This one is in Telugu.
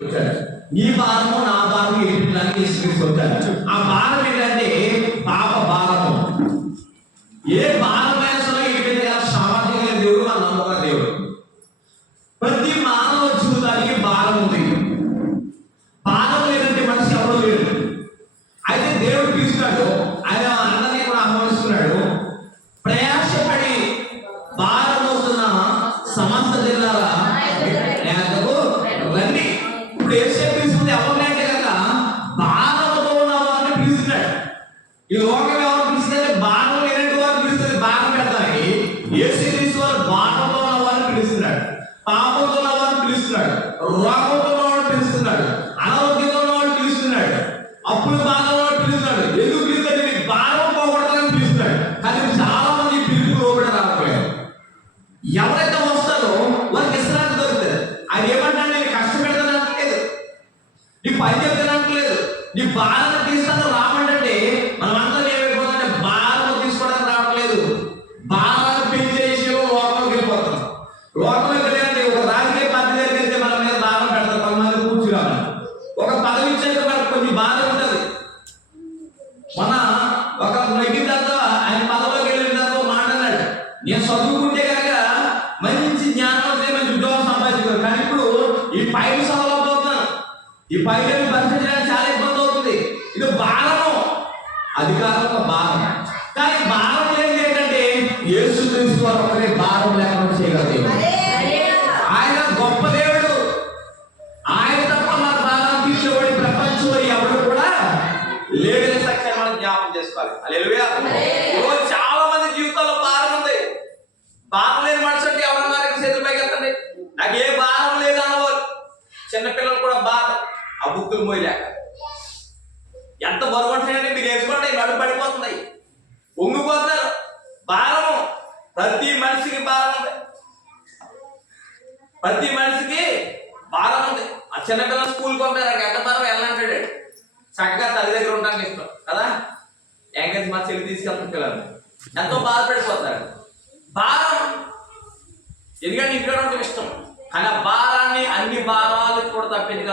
నీ భారము నా భారము ఏంటి తీసుకొచ్చాను. ఆ భారం ఏంటంటే పాప భారము. ఏ భారమైన సరే ఏంటంటే సామర్థ్యం లేని దేవుడు మన నమ్మకం దేవుడు. ప్రతి మానవ జీవితానికి భారం ఉంది. భారం లేదంటే మనిషి ఎవరు లేడు. అయితే దేవుడు తీసుకున్నాడు, ఆయన అందరినీ కూడా ఆహ్వానిస్తున్నాడు. ప్రయాసపడి భారం అవుతున్న సమస్త జిల్లాల రండి. ఇప్పుడు ఏసే పిలుస్తుంది ఎవరినంటే కనుక భారంతో ఉన్న వారిని పిలుస్తున్నాడు. ఈ లోకం ఎవరు పిలుస్తుంది? భారం లేనట్టు వారు పిలుస్తుంది. భారం పెడతానికి ఏసే వారు భారంతో ఉన్న వారిని పిలుస్తున్నాడు. పాపంతో ఉన్న వారిని పిలుస్తున్నాడు. రోగంతో ఉన్న వాడిని పిలుస్తున్నాడు. అనారోగ్యంతో ఉన్న వాడిని పిలుస్తున్నాడు. అప్పులు బాధలో వాడిని పిలుస్తున్నాడు. ఎందుకు పిలుస్తాడు? మీకు భారం పోకూడదని పిలుస్తున్నాడు. కానీ చాలా మంది పిలుపు లోపల రావట్లేదు. ఎవరైతే వస్తారో వారికి విశ్రాంతి దొరుకుతుంది. అది ఏమంటాడు? నేను కష్టపెడతాను అనట్లేదు, నీ పని చెప్తాను అనట్లేదు, నీ భారాన్ని తీస్తాను రామంటే మనం అందరం ఏమైపోతుందంటే భారం తీసుకోవడానికి రావట్లేదు. భారాన్ని పెంచేసి లోకంలోకి వెళ్ళిపోతున్నాం. లోకంలోకి వెళ్ళాలంటే ఒక రాజకీయ పార్టీ దగ్గరికి వెళ్తే మన మీద భారం పెడతారు. కొంతమంది కూర్చురావాలి. ఒక పదవి ఇచ్చేందుకు మనకు కొంచెం భారం ఉంటుంది. మన ఒక నెగ్గిన తర్వాత ఆయన పదవిలోకి వెళ్ళిన తర్వాత మాట్లాడాడు, నేను చదువుకుంటే కనుక మంచి జ్ఞానం వస్తే మంచి ఉద్యోగం సంపాదించుకోరు. కానీ ఇప్పుడు ఈ పైలు సవలవుతున్నాను, ఈ పైలను పరిశీలించడానికి చాలా ఇబ్బంది అవుతుంది. ఇది భారము, అధికారం ఒక భారం. కానీ భారం లేదు ఏంటంటే యేసు క్రీస్తు వారు ఒకరే భారం లేకుండా చేయగలరు. ఆయన గొప్ప దేవుడు. ఆయన తప్ప మన భారం తీర్చేవాడి ప్రపంచంలో ఎవరు కూడా లేడని సత్యాన్ని మనం జ్ఞాపకం చేసుకోవాలి. హల్లెలూయా. ఈరోజు చాలా మంది జీవితాల్లో భారం ఉంది. భారం లేని మనిషి అంటే ఎవరన్నారు? చేతుల పైకి వెళ్తండి, నాకు ఏ భారం లేదు అన్నవారు. చిన్నపిల్లలు కూడా భారం, ఆ బుక్కులు మోయలేక ఎంత బరువు అంటాయంటే మీరు వేసుకోండి, నడు పడిపోతున్నాయి, పొంగిపోతున్నారు. భారము ప్రతి మనిషికి భారం ఉంది. ప్రతి మనిషికి భారం ఉంది. ఆ చిన్నపిల్లలు స్కూల్కి పంపారు, ఎంత భారం వెళ్ళంటాడు. చక్కగా తల్లి దగ్గర ఉండడానికి ఇష్టం కదా. ఎంగేజ్ మా చెల్లి తీసుకెళ్తారు పిల్లలు, ఎంతో బాధపడిపోతారు. భారం ఎందుకంటే ఇంట్లో ఇష్టం. కానీ ఆ భారాన్ని అన్ని భారాలు కూడా తప్పింది కాదు.